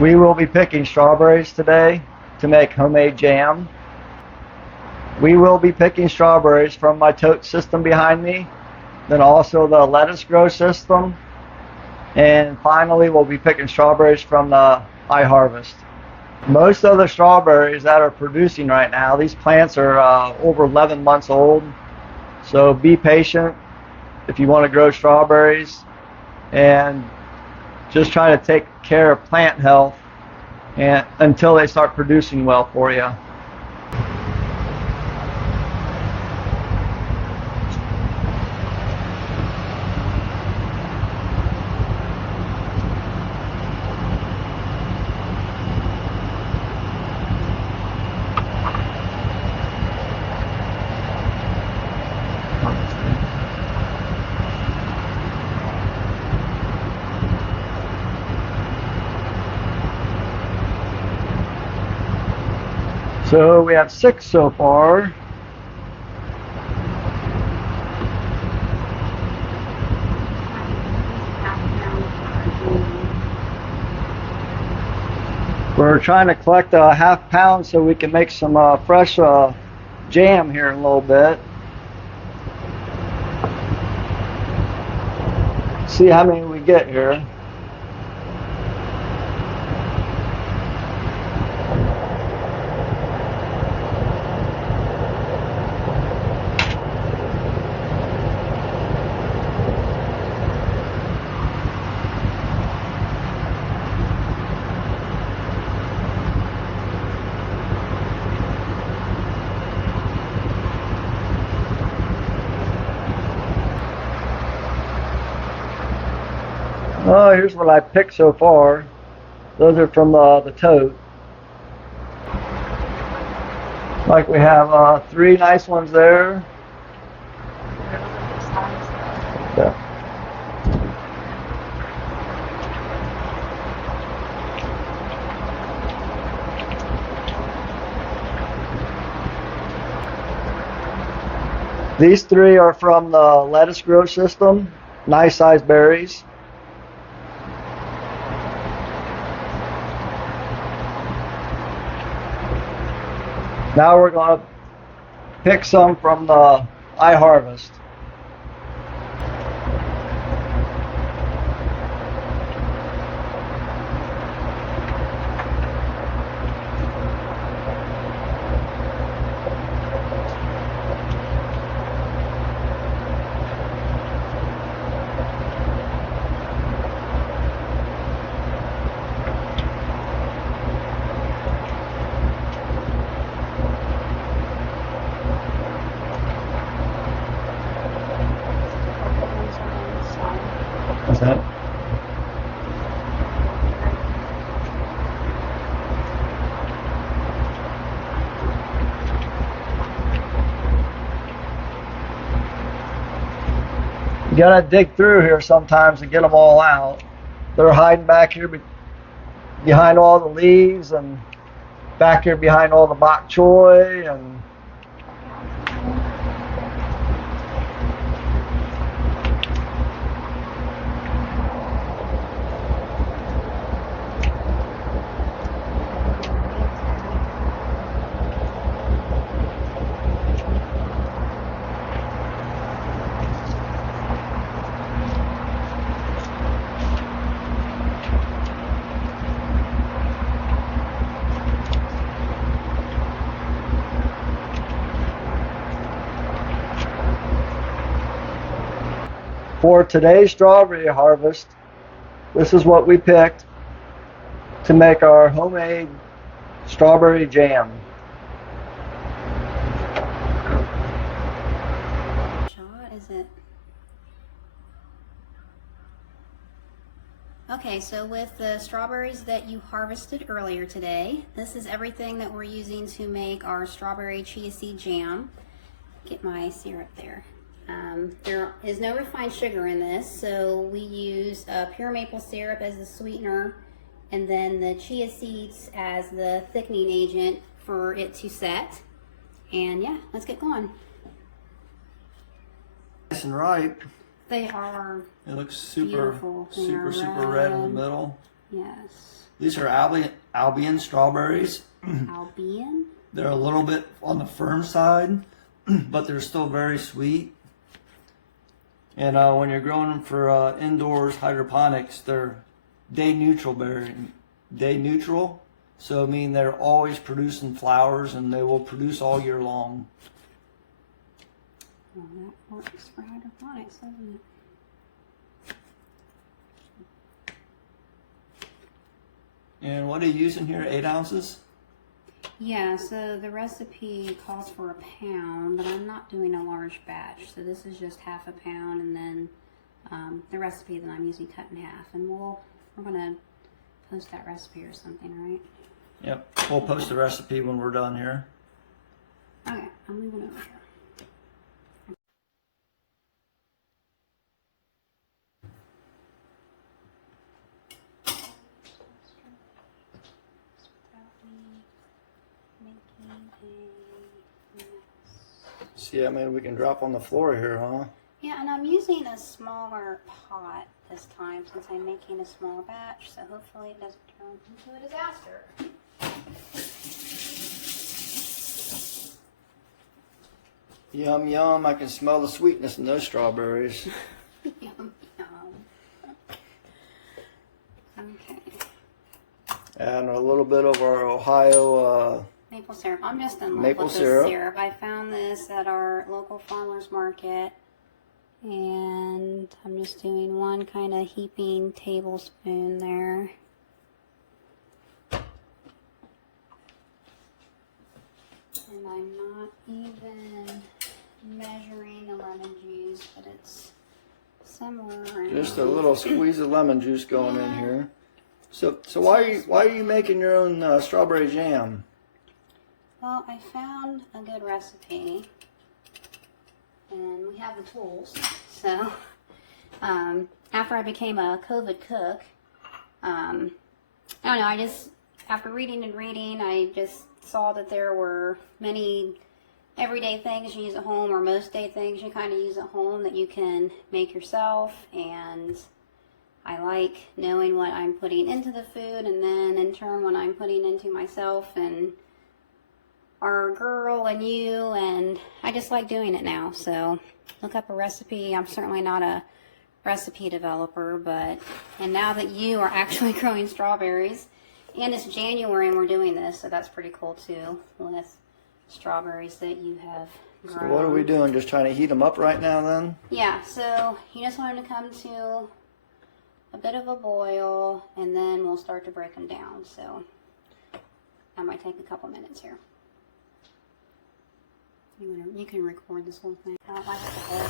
We will be picking strawberries today to make homemade jam. We will be picking strawberries from my tote system behind me, then also the lettuce grow system, and finally we'll be picking strawberries from the iHarvest. Most of the strawberries that are producing right now, these plants are over 11 months old, so be patient if you want to grow strawberries, and just try to take care of plant health and until they start producing well for you. So we have 6 so far. We're trying to collect a ½ pound so we can make some fresh jam here in a little bit. See how many we get here. Oh, here's what I picked so far. Those are from the tote. Like we have 3 nice ones there. Yeah. These 3 are from the lettuce grow system. Nice sized berries. Now we're going to pick some from the iHarvest. What's that? You gotta dig through here sometimes to get them all out. They're hiding back here behind all the leaves and back here behind all the bok choy and for today's strawberry harvest, this is what we picked to make our homemade strawberry jam. Shot, is it? Okay, so with the strawberries that you harvested earlier today, this is everything that we're using to make our strawberry chia seed jam. Get my syrup there. There is no refined sugar in this, so we use pure maple syrup as the sweetener and then the chia seeds as the thickening agent for it to set. And yeah, let's get going. Nice and ripe. They are It looks super, beautiful. super red in the middle. Yes. These are Albion strawberries. Albion? They're a little bit on the firm side, but they're still very sweet. And when you're growing them for indoors hydroponics, they're day neutral, so I mean they're always producing flowers, and they will produce all year long. Well, that works for hydroponics, doesn't it? And what are you using here? 8 ounces? Yeah, so the recipe calls for a pound, but I'm not doing a large batch. So this is just half a pound, and then the recipe that I'm using cut in half. And we're gonna post that recipe or something, right? Yep, we'll post the recipe when we're done here. Okay, I'm moving over here. See, I mean, we can drop on the floor here, huh? Yeah, and I'm using a smaller pot this time since I'm making a small batch, so hopefully it doesn't turn into a disaster. Yum, yum. I can smell the sweetness in those strawberries. Yum, yum. Okay. And a little bit of our Ohio Maple syrup. I'm just in love maple with syrup. this syrup. I found this at our local farmer's market, and I'm just doing one kind of heaping tablespoon there. And I'm not even measuring the lemon juice, but it's somewhere around. Just a little squeeze of lemon juice going in here. So why are you making your own strawberry jam? Well, I found a good recipe, and we have the tools. So, after I became a COVID cook, I don't know, after reading and reading, I just saw that there were many everyday things you use at home, or most day things you kind of use at home that you can make yourself, and I like knowing what I'm putting into the food, and then in turn what I'm putting into myself and our girl and you, and I just like doing it now. So look up a recipe. I'm certainly not a recipe developer, and now that you are actually growing strawberries, and it's January and we're doing this, so that's pretty cool too, with strawberries that you have grown. So what are we doing? Just trying to heat them up right now then? Yeah, so you just want them to come to a bit of a boil, and then we'll start to break them down. So that might take a couple minutes here. You can record this whole thing. I don't like it to hold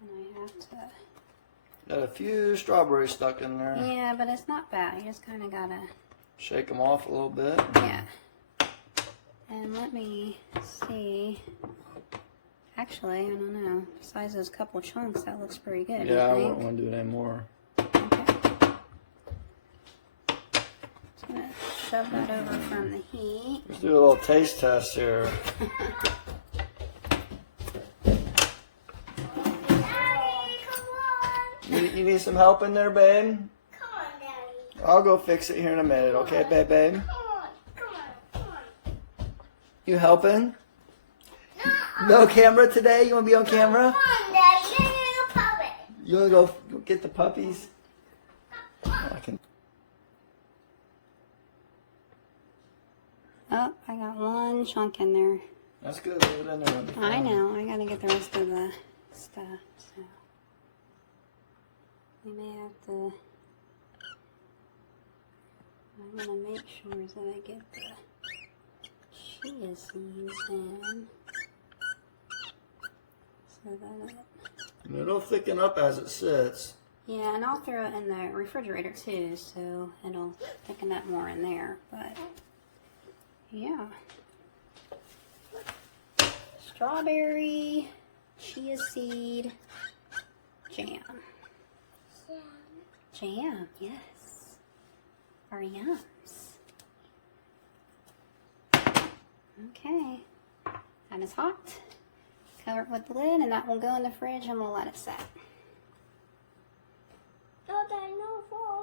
and I have to... Got a few strawberries stuck in there. Yeah, but it's not bad. You just kind of gotta... Shake them off a little bit. Yeah. And let me see... Actually, I don't know. Besides those couple chunks, that looks pretty good. Yeah, I wouldn't want to do it anymore. Okay. Just gonna shove that over from the heat. Let's do a little taste test here. You need some help in there, babe? Come on, Daddy. I'll go fix it here in a minute, okay, babe? Come on. You helping? No camera today? You want to be on camera? Come on, Daddy. You're a puppet. You want to go get the puppies? I can. Oh, I got one chunk in there. That's good. Leave it in there. I know. I gotta get the rest of the stuff. So we may have to. I'm gonna make sure that I get the chia seeds in. So that It'll thicken up as it sits. yeah, and I'll throw it in the refrigerator too, so it'll thicken up more in there. But yeah, strawberry chia seed jam. Jam, yes. Our yums. Okay, that is hot. Cover it with the lid and that will go in the fridge and we'll let it set. Oh, Daddy, no fall.